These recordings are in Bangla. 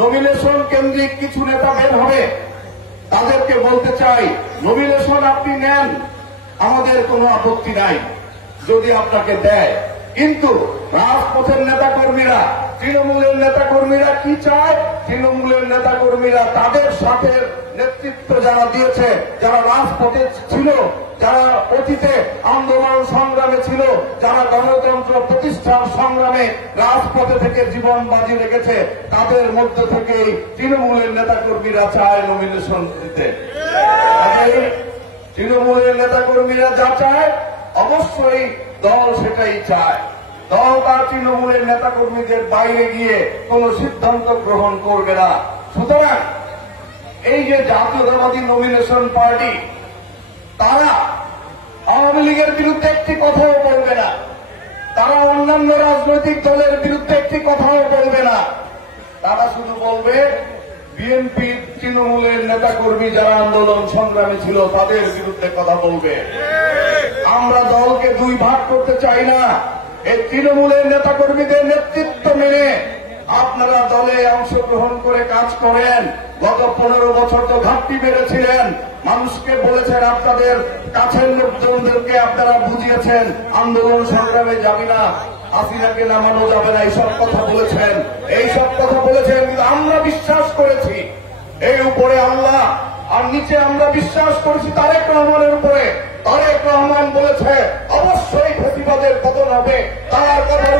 নমিনেশন কেন্দ্রিক কিছু নেতা বের হবে, তাদেরকে বলতে চাই নমিনেশন আপনি নেন, আমাদের কোনো আপত্তি নাই যদি আপনাকে দেয়, কিন্তু রাজপথের নেতাকর্মীরা, তৃণমূলের নেতাকর্মীরা কি চায়? তৃণমূলের নেতাকর্মীরা তাদের সাথে নেতৃত্ব যারা দিয়েছে, যারা রাজপথে ছিল, যারা অতীতে আন্দোলন সংগ্রামে ছিল, যারা গণতন্ত্র প্রতিষ্ঠার সংগ্রামে রাজপথে থেকে জীবন বাজি রেখেছে, তাদের মধ্য থেকেই তৃণমূলের নেতাকর্মীরা চায় নমিনেশন দিতে। তৃণমূলের নেতাকর্মীরা যা চায় অবশ্যই দল সেটাই চায়। দল বা তৃণমূলের নেতাকর্মীদের বাইরে গিয়ে কোন সিদ্ধান্ত গ্রহণ করবে না। সুতরাং এই যে জাতীয়তাবাদী নমিনেশন পার্টি, তারা আওয়ামী লীগের বিরুদ্ধে একটি কথাও বলবে না, তারা অন্যান্য রাজনৈতিক দলের বিরুদ্ধে একটি কথাও বলবে না, তারা শুধু বলবে বিএনপি তৃণমূলের নেতাকর্মী যারা আন্দোলন সংগ্রামে ছিল তাদের বিরুদ্ধে কথা বলবে। আমরা দলকে দুই ভাগ করতে চাই না। এই তৃণমূলের নেতাকর্মীদের নেতৃত্ব মেনে আপনারা দলে অংশগ্রহণ করে কাজ করেন। গত 15 বছর তো ঘাটতি বেড়েছিলেন, মানুষকে বলেছেন, আপনাদের কাছের লোকজনদেরকে আপনারা বুঝিয়েছেন আন্দোলন সংগ্রামে যাবি না, হাসিনাকে নামানো যাবে না, এইসব কথা বলেছেন, কিন্তু আমরা বিশ্বাস করেছি এই উপরে আল্লাহ, আর নিচে আমরা বিশ্বাস করেছি তারেক রহমানের উপরে। তারেক রহমান বলেছে অবশ্যই ফেসিবাদের পতন হবে, তার কথার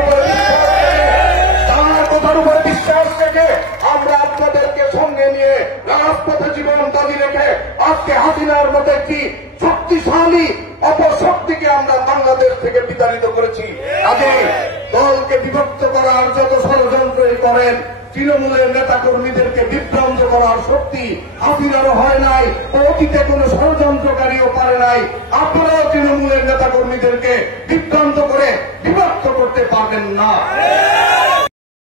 উপরে বিশ্বাস রেখে আমরা আপনাদেরকে সঙ্গে নিয়ে রাজপথে জীবন দাবি রেখে আজকে হাসিনার মতো একটি শক্তিশালী অপশক্তিকে আমরা বাংলাদেশ থেকে বিতাড়িত করেছি। আগে দলকে বিভক্ত করার যত ষড়যন্ত্রই করেন, তৃণমূলের নেতাকর্মীদেরকে বিভ্রান্ত করার শক্তি হাসিনারও হয় নাই, অতীতে কোন ষড়যন্ত্রকারীও পারে নাই। আপনারাও তৃণমূলের নেতাকর্মীদেরকে বিভ্রান্ত করে বিভক্ত করতে পারবেন না।